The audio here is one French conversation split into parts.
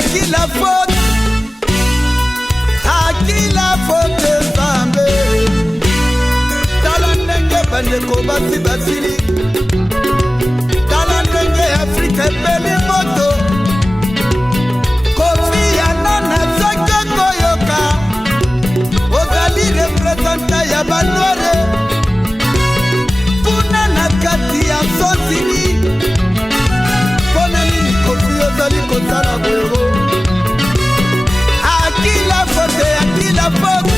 à qui la faute? À qui la faute, Zambé? Talandenge bandeko basi basili. Talandenge Afrique beli moto. Kofi Annan azaka koyoka. Ozali representa ya banore. Puna na kati ya sosili. Pona nini Kofi ozali kosala boyo? À qui la faute? À qui la faute?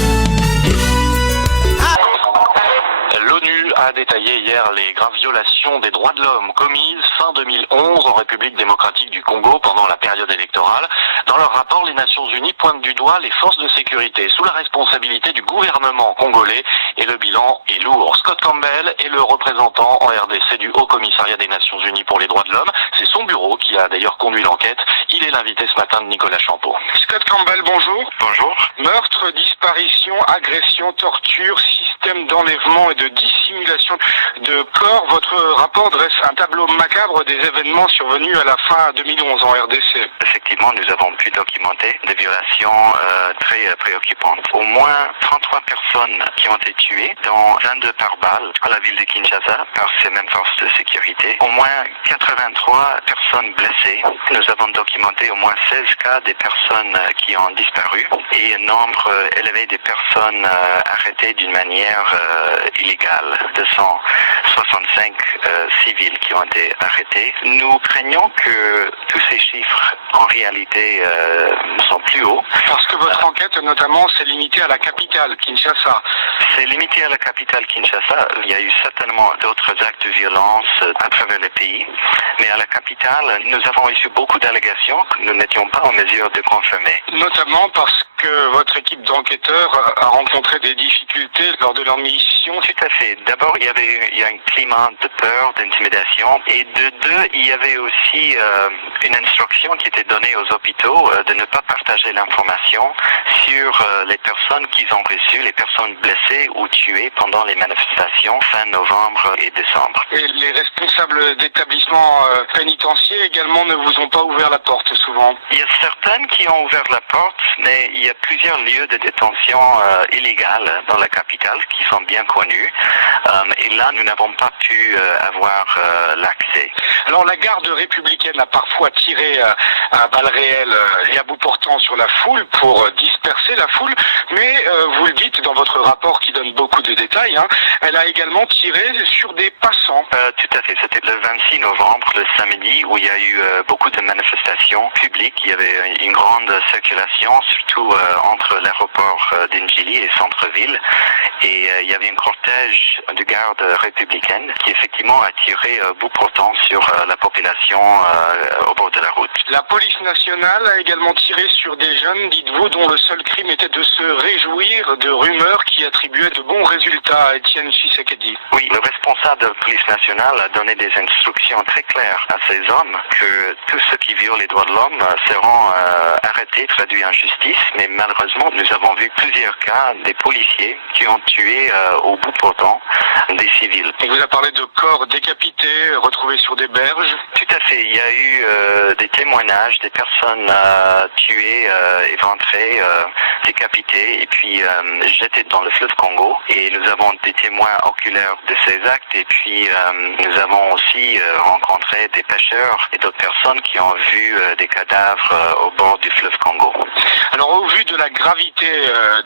L'ONU a détaillé hier les graves violations des droits de l'homme commises fin 2011 en République démocratique du Congo pendant la période électorale. Dans leur rapport, les Nations Unies pointent du doigt les forces de sécurité sous la responsabilité du gouvernement congolais et le bilan est lourd. Scott Campbell est le représentant en RDC du Haut Commissariat des Nations Unies pour les droits de l'homme. C'est son bureau qui a d'ailleurs conduit l'enquête. Il est l'invité ce matin de Nicolas Champeau. Scott Campbell, bonjour. Bonjour. Meurtre, disparition, agression, torture, système d'enlèvement et de dissimulation de corps. Votre rapport dresse un tableau macabre des événements survenus à la fin 2011 en RDC. Effectivement, nous avons pu documenter des violations très préoccupantes. Au moins 33 personnes qui ont été tuées, dont 22 par balle à la ville de Kinshasa par ces mêmes forces de sécurité. Au moins 83 personnes blessées. Nous avons documenté au moins 16 cas des personnes qui ont disparu et un nombre élevé de personnes arrêtées d'une manière illégale. 265 civils qui ont été arrêtés. Nous craignons que tous ces chiffres en réalité sont plus hauts. Parce que votre enquête notamment s'est limitée à la capitale, Kinshasa. C'est limité à la capitale Kinshasa. Il y a eu certainement d'autres actes de violence à travers le pays. Mais à la capitale, nous avons reçu beaucoup d'allégations que nous n'étions pas en mesure de confirmer. Notamment parce que votre équipe d'enquêteurs a rencontré des difficultés lors de leur mission. Tout à fait. D'abord, il y a un climat de peur, d'intimidation. Et de deux, il y avait aussi une instruction qui était donnée aux hôpitaux de ne pas partager l'information sur les personnes qu'ils ont reçues, les personnes blessées ou tuées pendant les manifestations fin novembre et décembre. Et les responsables d'établissements pénitentiaires également ne vous ont pas ouvert la porte souvent? Il y a certaines qui ont ouvert la porte, mais il y a plusieurs lieux de détention illégales dans la capitale qui sont bien connus. Et là, nous n'avons pas pu avoir l'accès. Alors la garde républicaine a parfois tiré à balles réelles et à bout portant sur la foule pour disperser la foule, mais vous le dites dans votre rapport qui donne beaucoup de détails, elle a également tiré sur des passants. Tout à fait, c'était le 26 novembre, le samedi, où il y a eu beaucoup de manifestations publiques. Il y avait une grande circulation, surtout entre l'aéroport d'Indjili et centre-ville. Et il y avait un cortège de garde républicaine qui effectivement a tiré bout portant sur la population au bord de la route. La police nationale a également tiré sur des jeunes, dites-vous, dont le seul crime était de se réjouir de rumeurs qui attribuaient de bons résultats à Étienne Tshisekedi. Oui, le responsable de la police nationale a donné des instructions très claires à ces hommes que tous ceux qui violent les droits de l'homme seront arrêtés, traduits en justice. Mais malheureusement, nous avons vu plusieurs cas des policiers qui ont tué au bout portant des civils. On vous a parlé de corps décapités, retrouvés sur des berges. Tout à fait. Il y a eu des témoignages des personnes tuées, éventrées, décapitées et puis jetées dans le fleuve Congo. Et nous avons des témoins oculaires de ces actes et puis nous avons aussi rencontré des pêcheurs et d'autres personnes qui ont vu des cadavres au bord du fleuve Congo. Alors au vu de la gravité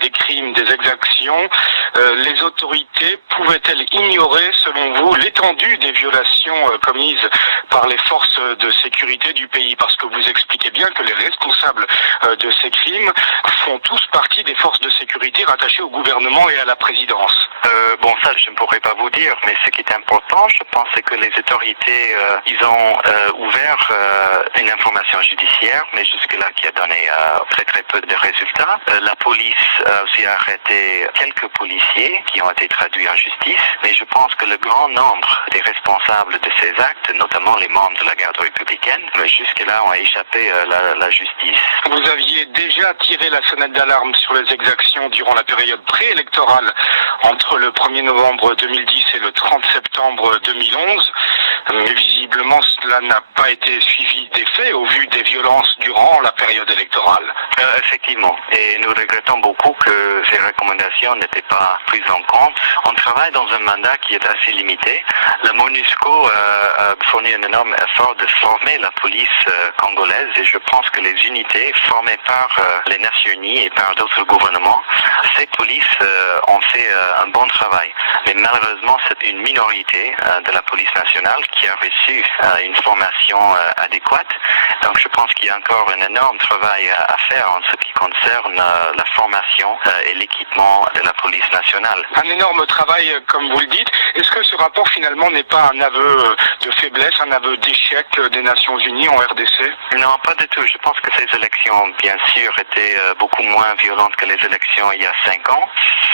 des crimes, des exactions, les autorités pouvaient-elles ignorer, selon vous, l'étendue des violations commises par les forces de sécurité du pays? Parce que vous expliquez bien que les responsables de ces crimes font tous partie des forces de sécurité rattachées au gouvernement et à la présidence. Bon, ça, je ne pourrais pas vous dire, mais ce qui est important, je pense, c'est que les autorités, ils ont ouvert une information judiciaire, mais jusque-là, qui a donné très peu de résultats. La police a aussi arrêté quelques policiers qui ont été traduits en justice, mais je pense que le grand nombre des responsables de ces actes, notamment les membres de la garde républicaine, jusque-là ont échappé à la justice. Vous aviez déjà tiré la sonnette d'alarme sur les exactions durant la période préélectorale entre le 1er novembre 2010 et le 30 septembre 2011, mais visiblement cela n'a pas été suivi des faits au vu des violences durant la période électorale. Effectivement, et nous regrettons beaucoup que ces recommandations n'étaient pas prises en compte. On travaille dans un mandat qui est assez limité. La MONUSCO a fourni un énorme effort de former la police congolaise et je pense que les unités formées par les Nations Unies et par d'autres gouvernements, ces polices ont fait un bon travail. Mais malheureusement, c'est une minorité de la police nationale qui a reçu une formation adéquate. Donc je pense qu'il y a encore un énorme travail à faire en ce qui concerne la formation et l'équipement de la police nationale. Un énorme travail, comme vous le dites. Est-ce que ce rapport finalement n'est pas un aveu de faiblesse, un aveu d'échec des Nations Unies en RDC? Non, pas du tout. Je pense que ces élections, bien sûr, étaient beaucoup moins violentes que les élections il y a 5 ans.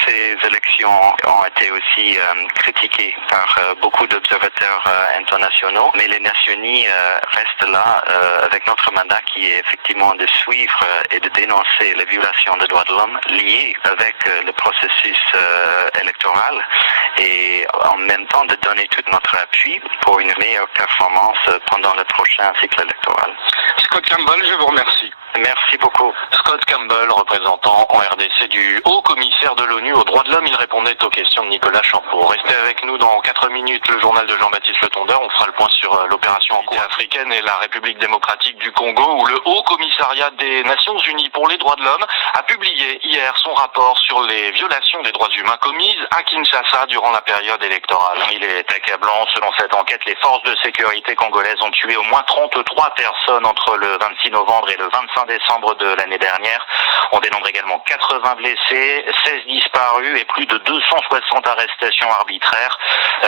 Ces élections ont été aussi critiquées par beaucoup d'observateurs internationaux, mais les Nations Unies restent là avec notre mandat qui est effectivement de suivre et de dénoncer les violations des droits de l'homme liées avec le processus électoral et en même temps de donner tout notre appui pour une meilleure performance pendant le prochain cycle électoral. Scott Campbell, je vous remercie. Merci beaucoup. Scott Campbell, représentant en RDC du haut commissaire de l'ONU aux droits de l'homme, il répondait aux questions de Nicolas Champeau. Restez avec nous dans 4 minutes, le journal de Jean-Baptiste Le Tondeur. On fera le point sur l'opération en cours africaine et la République démocratique du Congo, où le haut commissariat des Nations Unies pour les droits de l'homme a publié hier son rapport sur les violations des droits humains commises à Kinshasa durant la période électorale. Il est accablant. Selon cette enquête, les forces de sécurité congolaises ont tué au moins 33 personnes entre le 26 novembre et le 25 décembre de l'année dernière. On dénombre également 80 blessés, 16 disparus et plus de 260 arrestations arbitraires.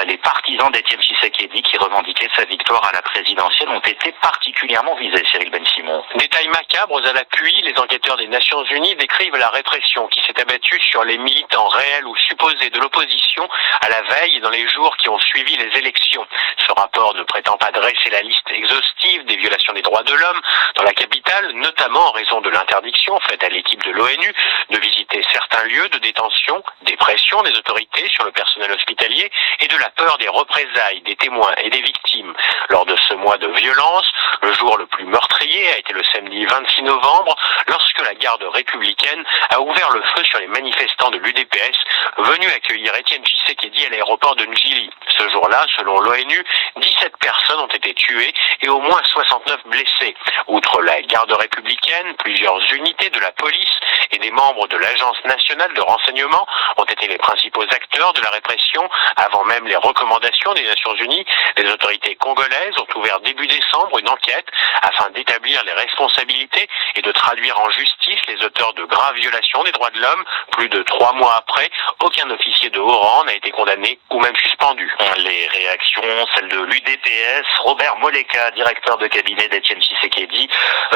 Les partisans d'Étienne Tshisekedi qui revendiquaient sa victoire à la présidentielle ont été particulièrement visés, Cyril Ben-Simon. Détails macabres à l'appui, les enquêteurs des Nations Unies décrivent la répression qui s'est abattue sur les militants réels ou supposés de l'opposition à la veille et dans les jours qui ont suivi les élections. Ce rapport ne prétend pas dresser la liste exhaustive des violations des droits de l'homme dans la capitale, notamment en raison de l'interdiction faite à l'équipe de l'ONU de visiter certains lieux de détention, des pressions des autorités sur le personnel hospitalier et de la peur des représailles des témoins et des victimes. Lors de ce mois de violence, le jour le plus meurtrier a été le samedi 26 novembre, lorsque la garde républicaine a ouvert le feu sur les manifestants de l'UDPS venus accueillir Étienne Tshisekedi à l'aéroport de Njili. Ce jour-là, selon l'ONU, 17 personnes ont été tuées et au moins 69 blessés. Outre la garde républicaine, plusieurs unités de la police et des membres de l'Agence nationale de renseignement ont été les principaux acteurs de la répression. Avant même les recommandations des Nations Unies, les autorités congolaises ont ouvert début décembre une enquête afin d'établir les responsabilités et de traduire en justice les auteurs de graves violations des droits de l'homme. Plus de 3 mois après, aucun officier de haut rang n'a été condamné ou même suspendu. Les réactions, celles de l'UDPS, Robert Moleka, directeur de cabinet d'Étienne Tshisekedi,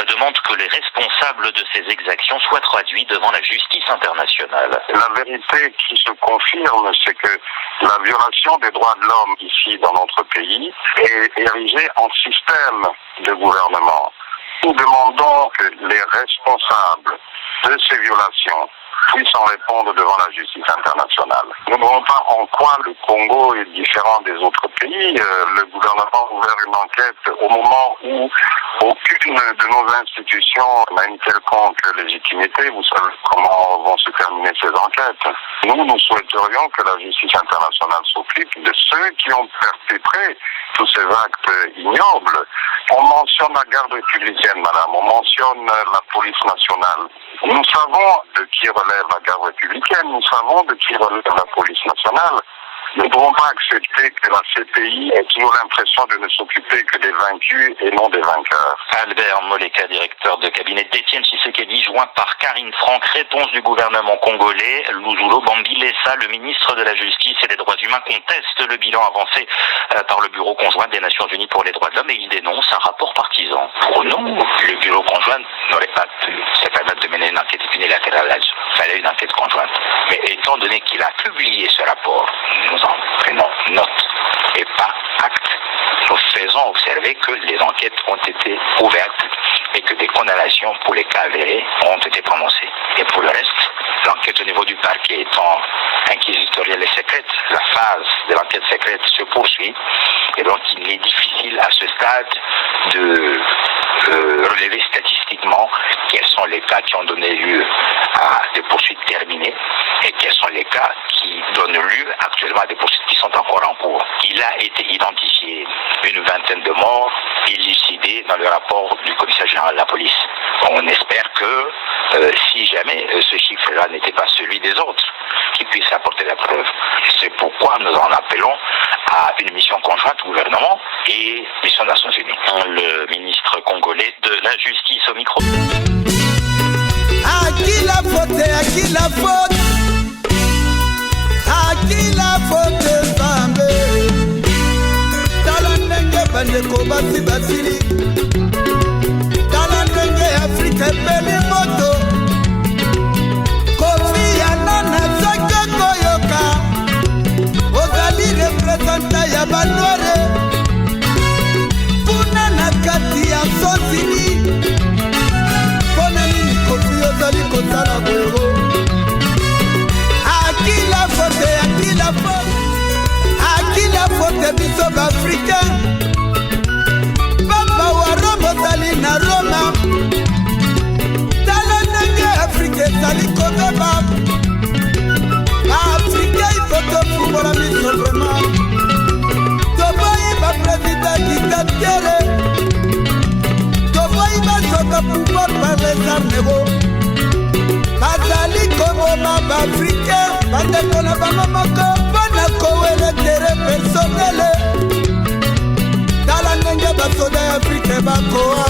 demande que les responsables de ces exactions soient traduits devant la justice internationale. La vérité qui se confirme, c'est que la violation des droits de l'homme ici dans notre pays est érigée en système de gouvernement. Nous demandons que les responsables de ces violations puissent en répondre devant la justice internationale. Nous ne voyons pas en quoi le Congo est différent des autres pays. Le gouvernement a ouvert une enquête au moment où aucune de nos institutions n'a une quelconque légitimité. Vous savez comment vont se terminer ces enquêtes. Nous souhaiterions que la justice internationale s'occupe de ceux qui ont perpétré tous ces actes ignobles. On mentionne la garde républicaine, madame, on mentionne la police nationale. Nous savons de qui relève la garde républicaine, nous savons de qui relève la police nationale. Nous ne pouvons pas accepter que la CPI ait toujours l'impression de ne s'occuper que des vaincus et non des vainqueurs. Albert Moleka, directeur de cabinet d'Étienne Tshisekedi, joint par Karine Franck, réponse du gouvernement congolais. Luzulo Bambilesa, le ministre de la Justice et des Droits Humains, conteste le bilan avancé par le Bureau conjoint des Nations Unies pour les droits de l'homme et il dénonce un rapport partisan. Pour nous, le Bureau conjoint n'aurait pas pu se permettre de mener une enquête unilatérale là-dessus. Il fallait une enquête conjointe. Mais étant donné qu'il a publié ce rapport, nous en prenons note et pas acte. Nous faisons observer que les enquêtes ont été ouvertes et que des condamnations pour les cas avérés ont été prononcées. Et pour le reste, l'enquête au niveau du parquet étant inquisitoriale et secrète, la phase de l'enquête secrète se poursuit et donc il est difficile à ce stade de les cas qui ont donné lieu à des poursuites terminées et quels sont les cas qui donnent lieu actuellement à des poursuites qui sont encore en cours. Il a été identifié une vingtaine de morts élucidés dans le rapport du commissaire général de la police. On espère que si jamais ce chiffre-là n'était pas celui des autres, qu'il puisse apporter la preuve. C'est pourquoi nous en appelons à une mission conjointe gouvernement et mission des Nations Unies. Le ministre congolais de la justice au micro. À qui la faute? À qui la faute? À qui la faute? Zambé Talandenge bandeko basi basili Talandenge Afrique beli moto Kofi Annan Zaka Koyoka Ozali representa ya banware Puna na kati ya sosini Pona nini Kofi ozali kotala boyo Aki la faute, aki la faute Aki la faute biso b'Africain Papa wa Rome ozali na Roma Tala ndenge Afrique ezali kobeba Africain ifoto fumola miso vraiment Toboyi ba président dictateur Toboyi ba soka pouvoir par les armes négo Bazali koboma ba Africain Bandeko na bango moko Bana kowele tere personnel Tala ndenge basoda ya Afrique bakoa